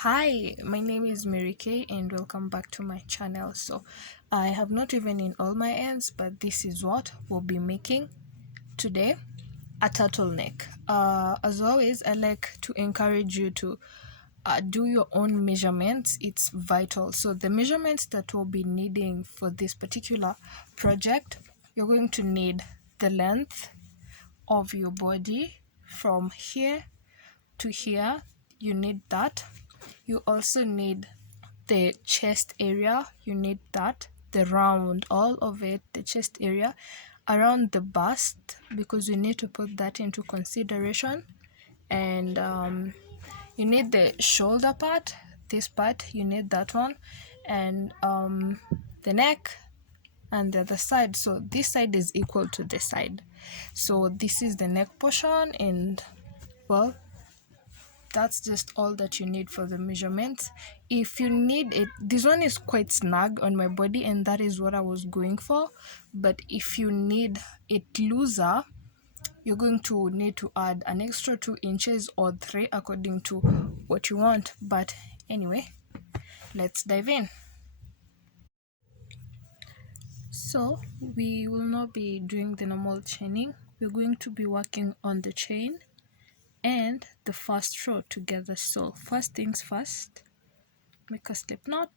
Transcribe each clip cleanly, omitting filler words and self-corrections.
Hi, my name is Mary Kay and welcome back to my channel. So I have not even in all my ends, but this is what we'll be making today, a turtleneck. As always, I like to encourage you to do your own measurements. It's vital. So the measurements that we'll be needing for this particular project, you're going to need the length of your body from here to here. You need that. You also need the chest area, you need that, the round, all of it, the chest area, around the bust, because you need to put that into consideration. And you need the shoulder part, this part, you need that one, and the neck and the other side. So this side is equal to this side. So this is the neck portion, and well, that's just all that you need for the measurements. If you need it, this one is quite snug on my body and that is what I was going for, but if you need it looser, you're going to need to add an extra 2 inches or 3 according to what you want. But anyway, let's dive in. So we will not be doing the normal chaining, we're going to be working on the chain and the first row together. So first things first, make a slip knot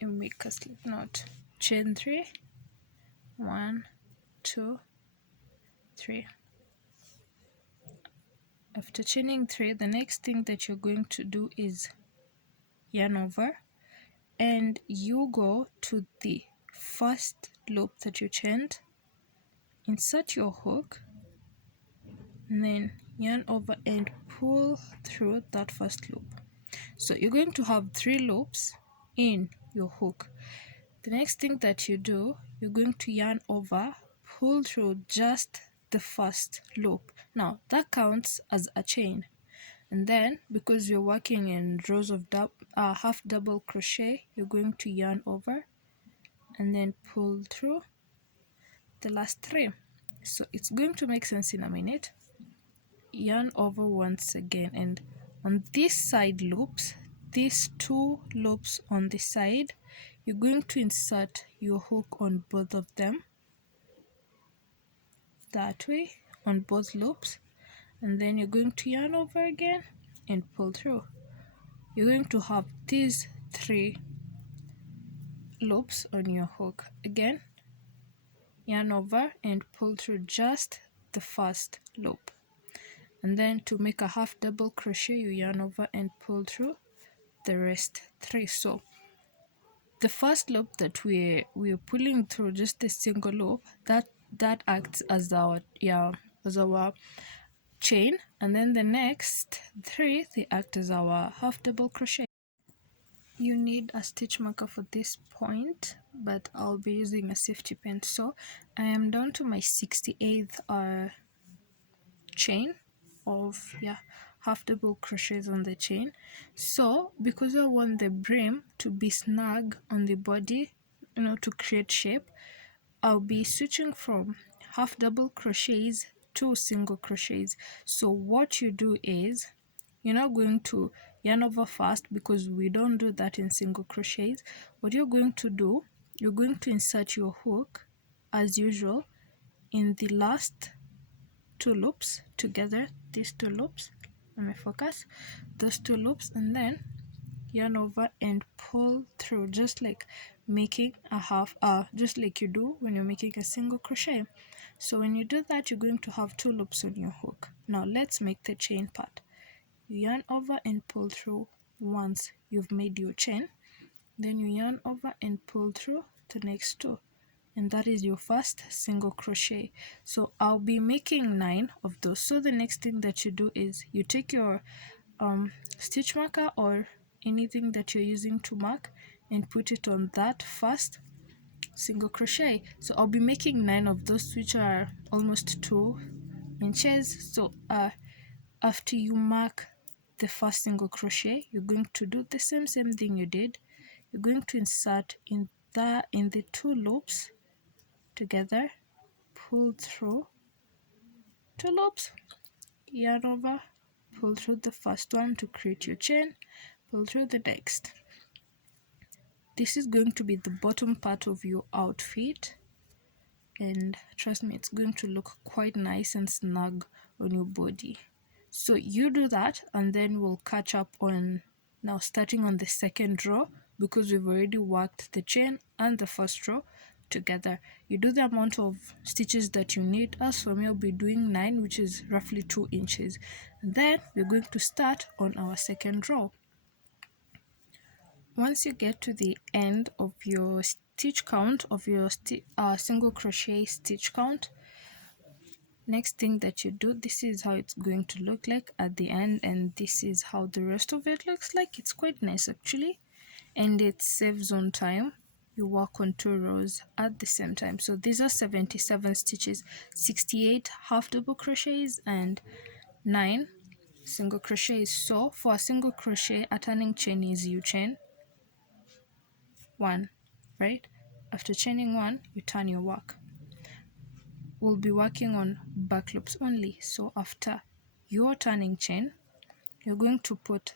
and make a slip knot, chain 3, 1 2 3. After chaining 3, the next thing that you're going to do is yarn over, and you go to the first loop that you chained, insert your hook, and then yarn over and pull through that first loop. So you're going to have 3 loops in your hook. The next thing that you do, you're going to yarn over, pull through just the first loop. Now that counts as a chain, and then because you're working in rows of half double crochet, you're going to yarn over and then pull through the last 3. So it's going to make sense in a minute. Yarn over once again, and on this side loops, these 2 loops on the side, you're going to insert your hook on both of them, that way, on both loops, and then you're going to yarn over again and pull through. You're going to have these 3 loops on your hook. Again, yarn over and pull through just the first loop, and then to make a half double crochet, you yarn over and pull through the rest 3. So the first loop that we're pulling through, just a single loop, that acts as our chain, and then the next 3, they act as our half double crochet. You need a stitch marker for this point, but I'll be using a safety pin. So I am down to my 68th chain of half double crochets on the chain. So because I want the brim to be snug on the body, to create shape, I'll be switching from half double crochets to single crochets. So what you do is, you're not going to yarn over first because we don't do that in single crochets. What you're going to do, you're going to insert your hook as usual in the last 2 loops together, these 2 loops, let me focus, those 2 loops, and then yarn over and pull through, just like making a half, just like you do when you're making a single crochet. So when you do that, you're going to have 2 loops on your hook. Now let's make the chain part. You yarn over and pull through once you've made your chain, then you yarn over and pull through the next 2, and that is your first single crochet. So I'll be making 9 of those. So the next thing that you do is you take your stitch marker or anything that you're using to mark and put it on that first single crochet. So I'll be making 9 of those, which are almost 2 inches. So after you mark the first single crochet, you're going to do the same thing you did. You're going to insert in the 2 loops together, pull through 2 loops, yarn over, pull through the first one to create your chain, pull through the next. This is going to be the bottom part of your outfit, and trust me, it's going to look quite nice and snug on your body. So you do that, and then we'll catch up on now starting on the second row, because we've already worked the chain and the first row together. You do the amount of stitches that you need. As for me, I'll be doing 9, which is roughly 2 inches. And then we're going to start on our second row. Once you get to the end of your stitch count, of your single crochet stitch count, next thing that you do, this is how it's going to look like at the end, and this is how the rest of it looks like. It's quite nice actually, and it saves on time. You work on 2 rows at the same time. So these are 77 stitches, 68 half double crochets and 9 single crochets. So for a single crochet, a turning chain is you chain 1, right? After chaining 1, you turn your work. We'll be working on back loops only. So after your turning chain, you're going to put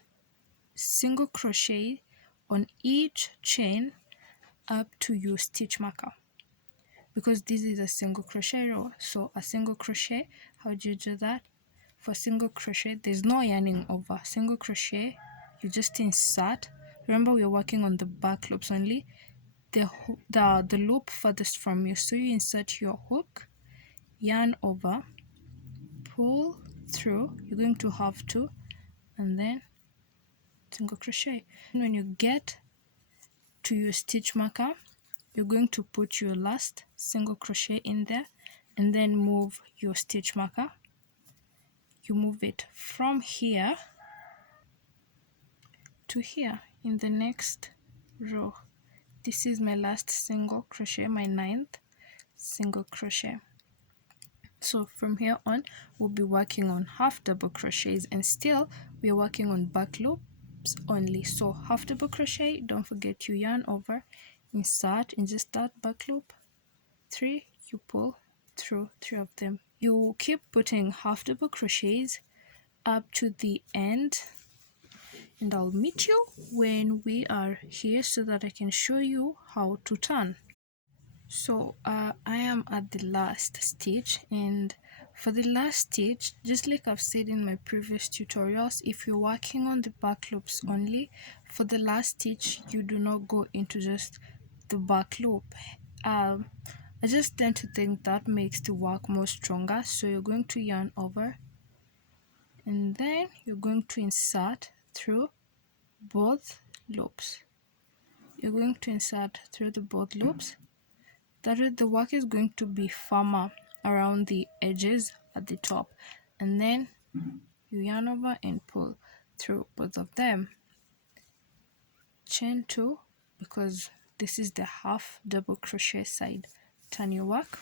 single crochet on each chain up to your stitch marker, because this is a single crochet row. So a single crochet, how do you do that? For single crochet, there's no yarning over. Single crochet, you just insert. Remember, we're working on the back loops only. The loop furthest from you. So you insert your hook, yarn over, pull through. You're going to have to, and then single crochet. And when you get to your stitch marker, you're going to put your last single crochet in there, and then move your stitch marker. You move it from here to here in the next row. This is my last single crochet, my 9th single crochet. So from here on, we'll be working on half double crochets, and still we're working on back loops only. So half double crochet, don't forget to yarn over, insert, and just start back loop 3, you pull through 3 of them. You keep putting half double crochets up to the end, and I'll meet you when we are here so that I can show you how to turn. So I am at the last stitch, and for the last stitch, just like I've said in my previous tutorials, if you're working on the back loops only, for the last stitch you do not go into just the back loop. I just tend to think that makes the work more stronger. So you're going to yarn over, and then you're going to insert through both loops. You're going to insert through the both loops. That way the work is going to be firmer around the edges at the top, and then you yarn over and pull through both of them. Chain 2, because this is the half double crochet side. Turn your work.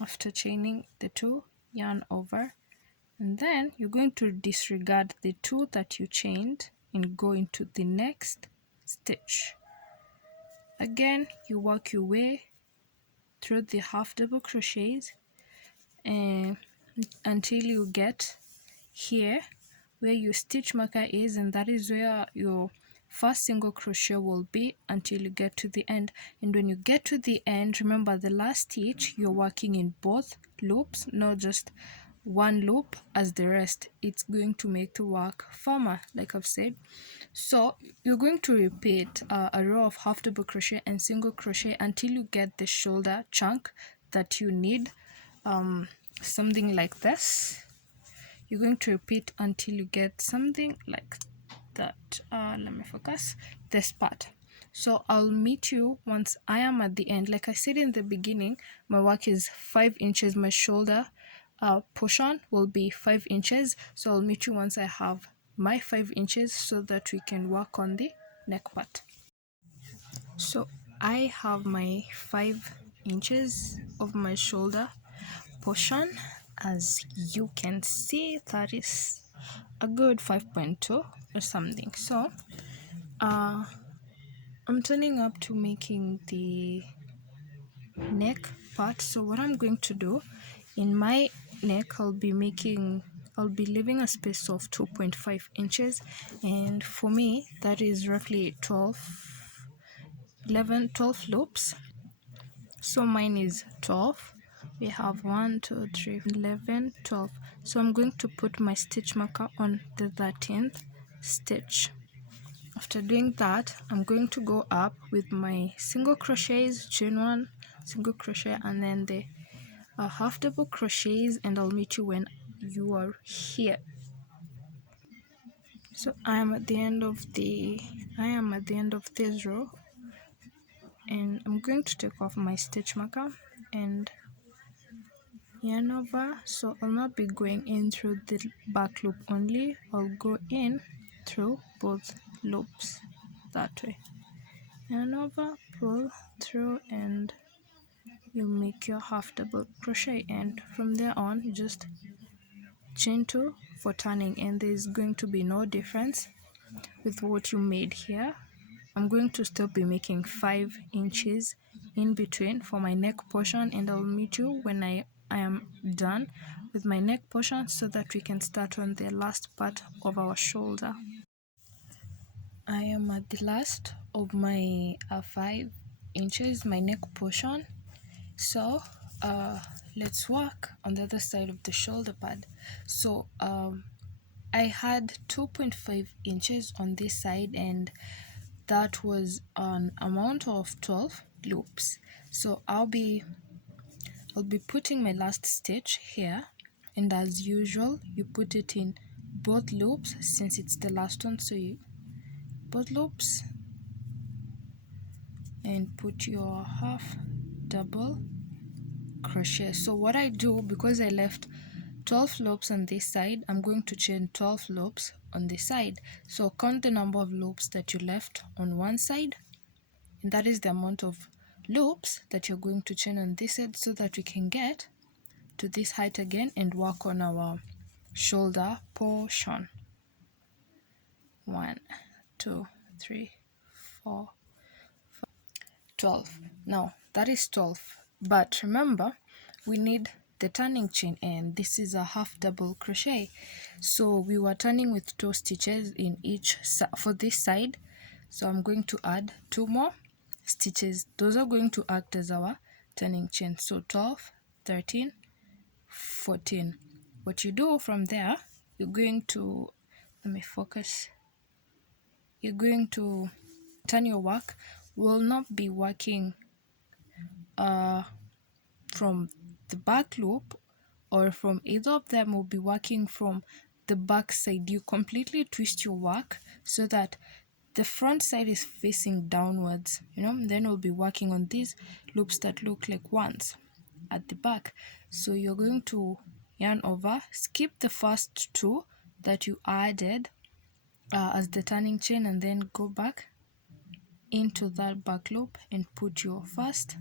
After chaining the 2, yarn over, and then you're going to disregard the 2 that you chained and go into the next stitch. Again, you work your way through the half double crochets until you get here where your stitch marker is, and that is where your first single crochet will be until you get to the end. And when you get to the end, remember the last stitch you're working in both loops, not just one loop as the rest. It's going to make the work firmer, like I've said. So you're going to repeat a row of half double crochet and single crochet until you get the shoulder chunk that you need, something like this. You're going to repeat until you get something like that. Let me focus this part. So I'll meet you once I am at the end. Like I said in the beginning, my work is 5 inches. My shoulder portion will be 5 inches. So I'll meet you once I have my 5 inches so that we can work on the neck part. So I have my 5 inches of my shoulder portion. As you can see, that is a good 5.2 or something. So I'm turning up to making the neck part. So what I'm going to do in my neck, I'll I'll be leaving a space of 2.5 inches, and for me that is roughly 12 loops. So mine is 12. We have 1 2 3 11 12. So I'm going to put my stitch marker on the 13th stitch. After doing that, I'm going to go up with my single crochets, chain 1, single crochet, and then the half double crochets, and I'll meet you when you are here. So I am at the end of this row, and I'm going to take off my stitch marker and yarn over. So I'll not be going in through the back loop only, I'll go in through both loops that way. Yarn over, pull through, and you make your half double crochet, and from there on you just chain 2 for turning, and there's going to be no difference with what you made here. I'm going to still be making 5 inches in between for my neck portion, and I'll meet you when I am done with my neck portion so that we can start on the last part of our shoulder. I am at the last of my 5 inches, my neck portion. So let's work on the other side of the shoulder pad. So I had 2.5 inches on this side, and that was an amount of 12 loops. So I'll be putting my last stitch here, and as usual you put it in both loops since it's the last one. So you both loops and put your half double crochet. So what I do, because I left 12 loops on this side, I'm going to chain 12 loops on this side. So count the number of loops that you left on one side, and that is the amount of loops that you're going to chain on this side, so that we can get to this height again and work on our shoulder portion. 1 2 3 4 12. Now that is 12, but remember we need the turning chain, and this is a half double crochet, so we were turning with 2 stitches in each for this side. So I'm going to add 2 more stitches. Those are going to act as our turning chain. So 12, 13, 14. What you do from there, you're going to, let me focus, you're going to turn your work. Will not be working from the back loop or from either of them. Will be working from the back side. You completely twist your work so that the front side is facing downwards, then we'll be working on these loops that look like ones at the back. So you're going to yarn over, skip the first 2 that you added as the turning chain, and then go back into that back loop and put your first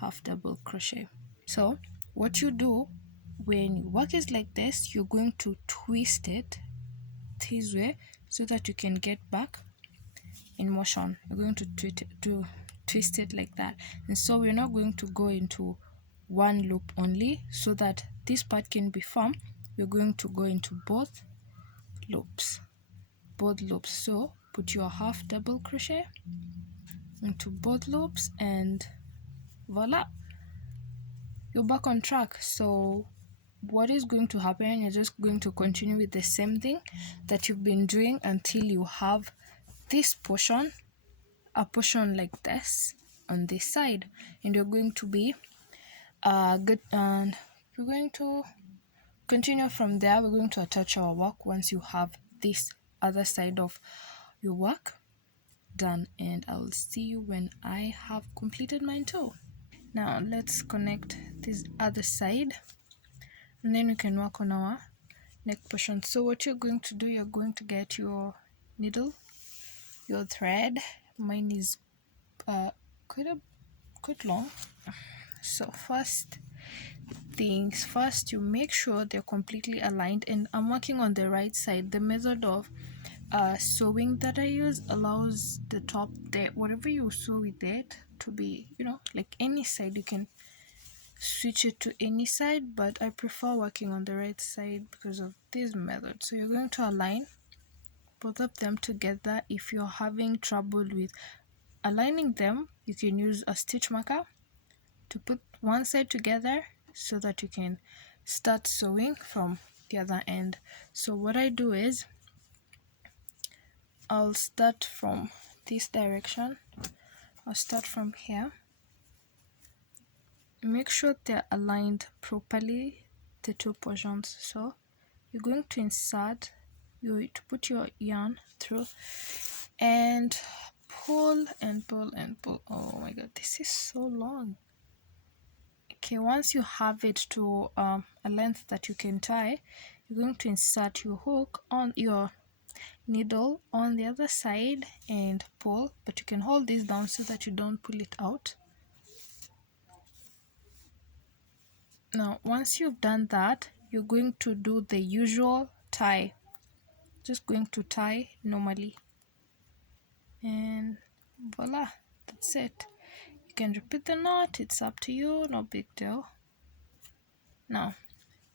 half double crochet. So what you do when your work is like this, you're going to twist it this way so that you can get back in motion. You're going to twist it like that, and so we're not going to go into one loop only. So that this part can be firm, we're going to go into both loops. So put your half double crochet into both loops, and voila, you're back on track. So what is going to happen, you're just going to continue with the same thing that you've been doing until you have this portion, a portion like this on this side, and you're going to be good, and we're going to continue from there. We're going to attach our work once you have this other side of your work done, and I'll see you when I have completed mine too. Now let's connect this other side, and then we can work on our neck portion. So what you're going to do, you're going to get your needle, your thread. Mine is quite long. So first things first, you make sure they're completely aligned, and I'm working on the right side. The method of sewing that I use allows the top there, whatever you sew with it, to be like any side. You can switch it to any side, but I prefer working on the right side because of this method. So you're going to align both of them together. If you're having trouble with aligning them, you can use a stitch marker to put one side together so that you can start sewing from the other end. So what I do is I'll start from this direction. I'll start from here. Make sure they're aligned properly, the two portions. So you're going to insert, you to put your yarn through and pull and pull and pull. Oh my god, this is so long. Okay, once you have it to a length that you can tie, you're going to insert your hook on your needle on the other side and pull, but you can hold this down so that you don't pull it out. Now once you've done that, you're going to do the usual tie, just going to tie normally, and voila, that's it. You can repeat the knot, it's up to you, no big deal. Now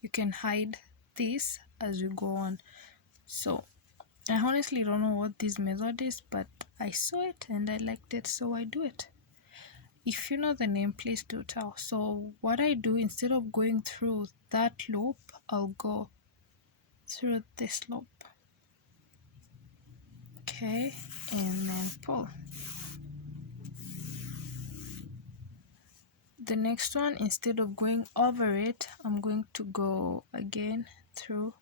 you can hide this as you go on. So I honestly don't know what this method is, but I saw it and I liked it, so I do it. If you know the name, please do tell. So what I do, instead of going through that loop, I'll go through this loop. Okay, and then pull. The next one, instead of going over it, I'm going to go again through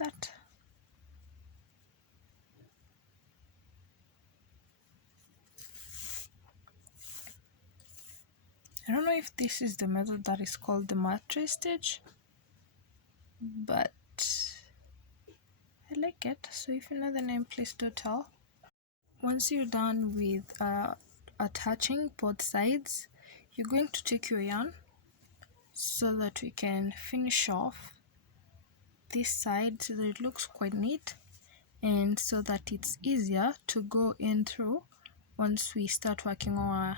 that. I don't know if this is the method that is called the mattress stitch, but I like it. So if you know the name, please do tell. Once you're done with attaching both sides, you're going to take your yarn so that we can finish off this side so that it looks quite neat, and so that it's easier to go in through once we start working on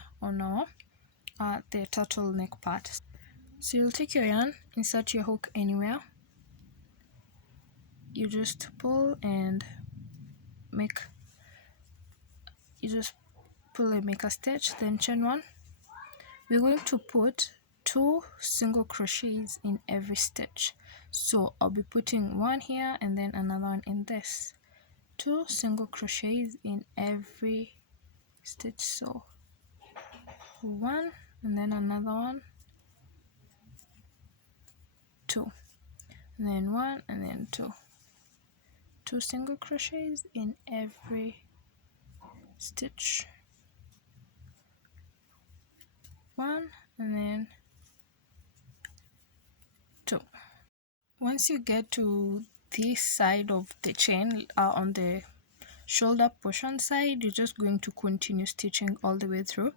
the turtleneck part. So you'll take your yarn, insert your hook anywhere, you just pull and make a stitch, then chain one. We're going to put 2 single crochets in every stitch, so I'll be putting one here and then another one in this. 2 single crochets in every stitch, so one and then another one, 2, and then one and then 2. 2 single crochets in every stitch, one and then 2. Once you get to this side of the chain, on the shoulder portion side, you're just going to continue stitching all the way through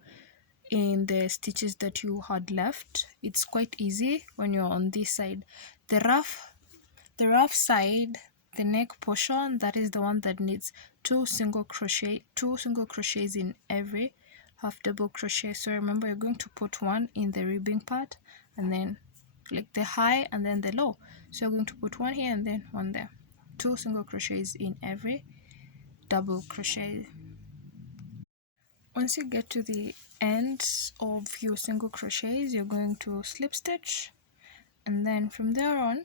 in the stitches that you had left. It's quite easy when you're on this side. The rough side, the neck portion, that is the one that needs 2 single crochets in every half double crochet. So remember, you're going to put one in the ribbing part, and then like the high and then the low. So you're going to put one here and then one there. 2 single crochets in every double crochet. Once you get to the ends of your single crochets, you're going to slip stitch, and then from there on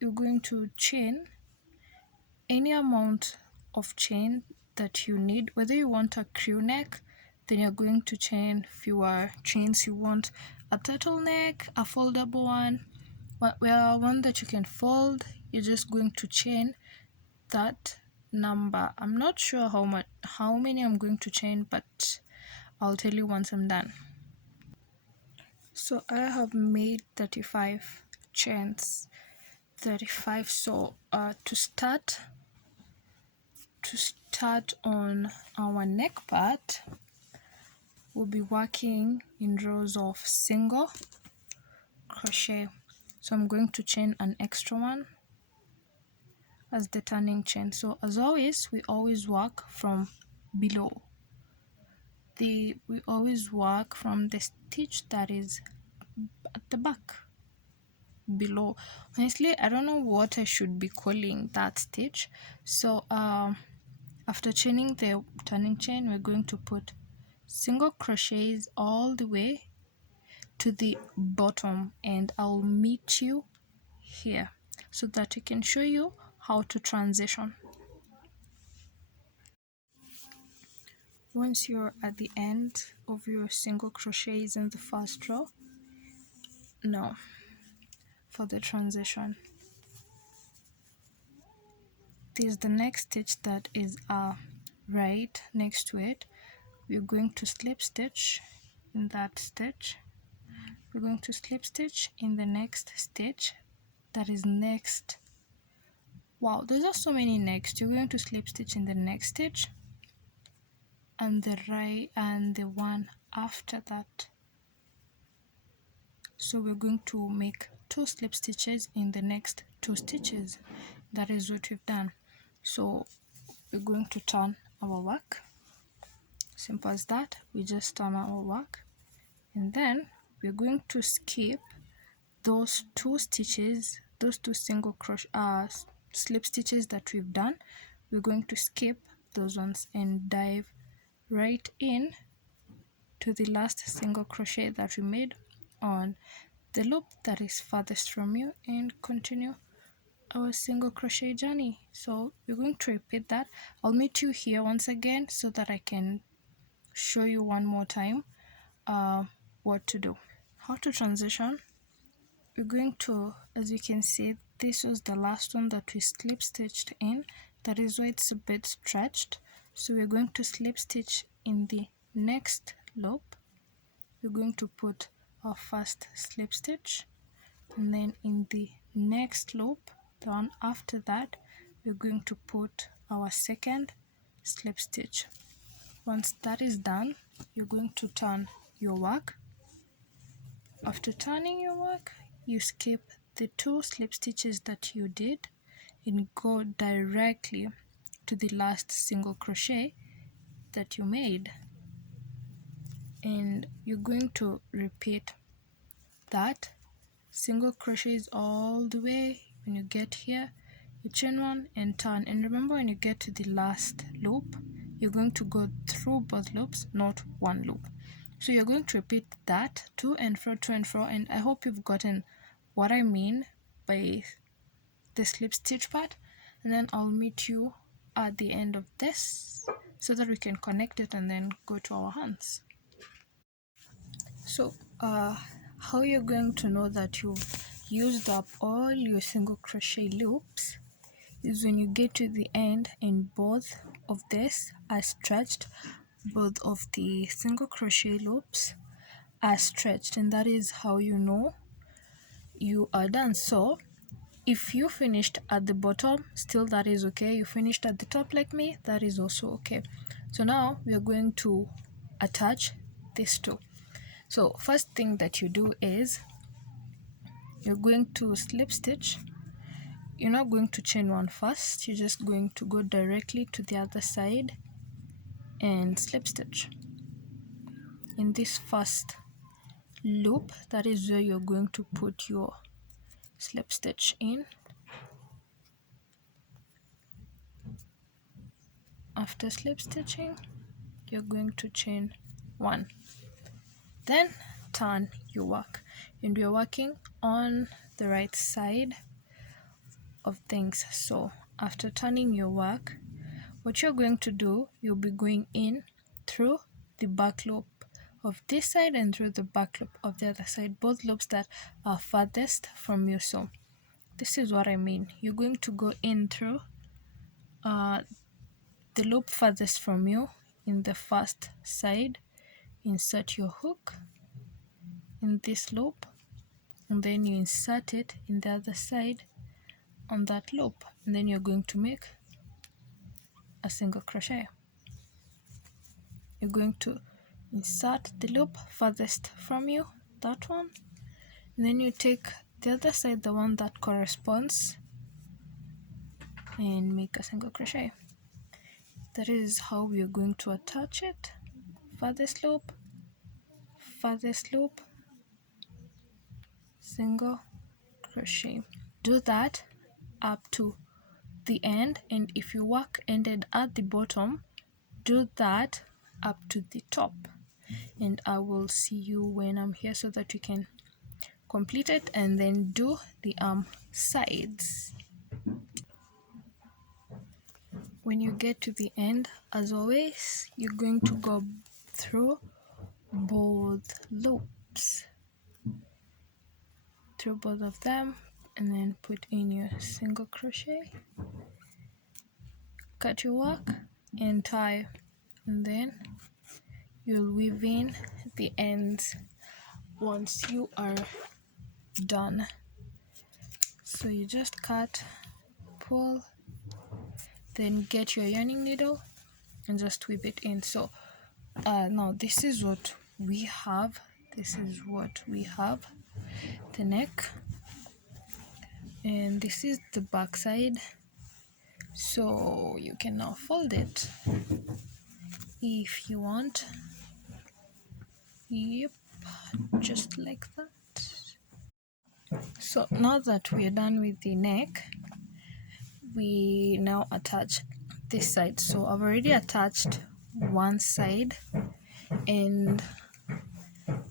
you're going to chain any amount of chain that you need. Whether you want a crew neck, then you're going to chain fewer chains. You want a turtleneck, a foldable one, one that you can fold, you're just going to chain that number. I'm not sure how many I'm going to chain, but I'll tell you once I'm done. So I have made 35 chains. 35. So to start on our neck part, we'll be working in rows of single crochet. So I'm going to chain an extra one as the turning chain. So as always, we always work from below. We always work from the stitch that is at the back below. Honestly, I don't know what I should be calling that stitch. So after chaining the turning chain, we're going to put single crochets all the way to the bottom, and I'll meet you here so that I can show you how to transition. Once you're at the end of your single crochets in the first row, now for the transition, there's the next stitch that is right next to it. We're going to slip stitch in that stitch. We're going to slip stitch in the next stitch that is next. Wow, there's just so many next. You're going to slip stitch in the next stitch and the right and the one after that. So we're going to make 2 slip stitches in the next 2 stitches. That is what we've done. So we're going to turn our work. Simple as that. We just turn our work, and then we're going to skip those 2 stitches, those 2 single crochet slip stitches that we've done. We're going to skip those ones and dive right in to the last single crochet that we made on the loop that is farthest from you and continue our single crochet journey. So we're going to repeat that. I'll meet you here once again so that I can show you one more time what to do. How to transition. We're going to, as you can see, this was the last one that we slip stitched in. That is why it's a bit stretched. So we're going to slip stitch in the next loop. We're going to put our first slip stitch, and then in the next loop, the one after that, we're going to put our second slip stitch. Once that is done, you're going to turn your work. After turning your work, you skip the 2 slip stitches that you did and go directly to the last single crochet that you made, and you're going to repeat that single crochets all the way. When you get here, you chain 1 and turn, and remember, when you get to the last loop, you're going to go through both loops, not one loop. So you're going to repeat that to and fro, and I hope you've gotten what I mean by the slip stitch part, and then I'll meet you at the end of this so that we can connect it and then go to our hands. So how you're going to know that you've used up all your single crochet loops is when you get to the end and both of this are stretched, both of the single crochet loops are stretched, and that is how you know you are done. So if you finished at the bottom, still that is okay. You finished at the top like me, that is also okay. So now we are going to attach these two. So first thing that you do is you're going to slip stitch. You're not going to chain 1 first, you're just going to go directly to the other side and slip stitch in this first loop. That is where you're going to put your slip stitch in. After slip stitching, you're going to chain 1, then turn your work, and we're working on the right side of things. So after turning your work, what you're going to do, you'll be going in through the back loop of this side and through the back loop of the other side, both loops that are farthest from you. So this is what I mean. You're going to go in through the loop farthest from you in the first side, insert your hook in this loop, and then you insert it in the other side on that loop, and then you're going to make a single crochet. You're going to insert the loop farthest from you, that one, and then you take the other side, the one that corresponds, and make a single crochet. That is how we are going to attach it. Farthest loop, single crochet. Do that up to the end, and if your work ended at the bottom, do that up to the top, and I will see you when I'm here so that you can complete it and then do the sides. When you get to the end, as always, you're going to go through both loops, through both of them, and then put in your single crochet, cut your work and tie, and then you'll weave in the ends once you are done. So you just cut, pull, then get your yarning needle and just weave it in. So now this is what we have. The neck, and this is the back side. So you can now fold it if you want. Yep, just like that. So now that we're done with the neck, we now attach this side. So I've already attached one side, and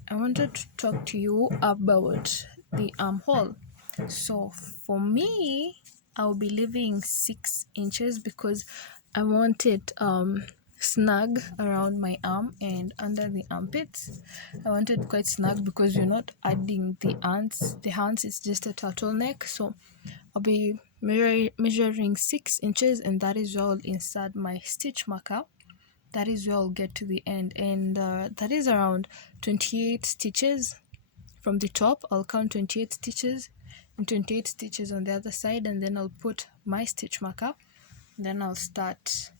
I wanted to talk to you about the armhole. So for me, I'll be leaving 6 inches because I want it snug around my arm and under the armpits. I want it quite snug because you're not adding the hands. The hands is just a turtleneck. So I'll be measuring 6 inches, and that is where I'll insert my stitch marker. That is where I'll get to the end, and that is around 28 stitches from the top. I'll count 28 stitches and 28 stitches on the other side, and then I'll put my stitch marker. Then I'll start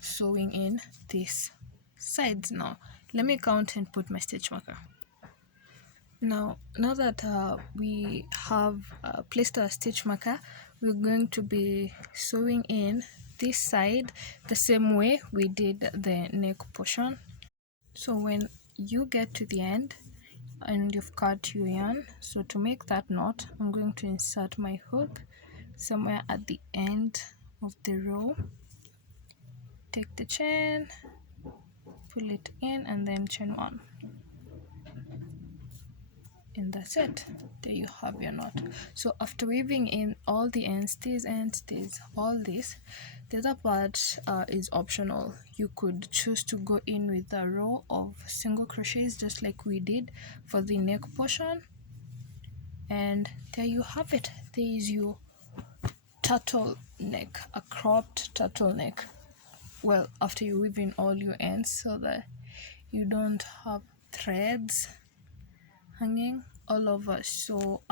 sewing in these sides. Now let me count and put my stitch marker. Now that we have placed our stitch marker, we're going to be sewing in this side the same way we did the neck portion. So when you get to the end and you've cut your yarn, so to make that knot, I'm going to insert my hook somewhere at the end of the row. Take the chain, pull it in, and then chain 1. And that's it. There you have your knot. So after weaving in all the ends, all this, the other part is optional. You could choose to go in with a row of single crochets just like we did for the neck portion, and there you have it. There is your turtleneck, a cropped turtleneck. Well, after you weave in all your ends so that you don't have threads hanging all over. So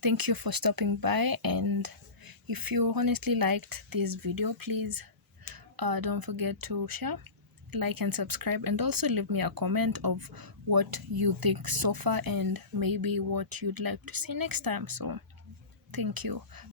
thank you for stopping by, and if you honestly liked this video, please don't forget to share, like, and subscribe, and also leave me a comment of what you think so far and maybe what you'd like to see next time. So thank you.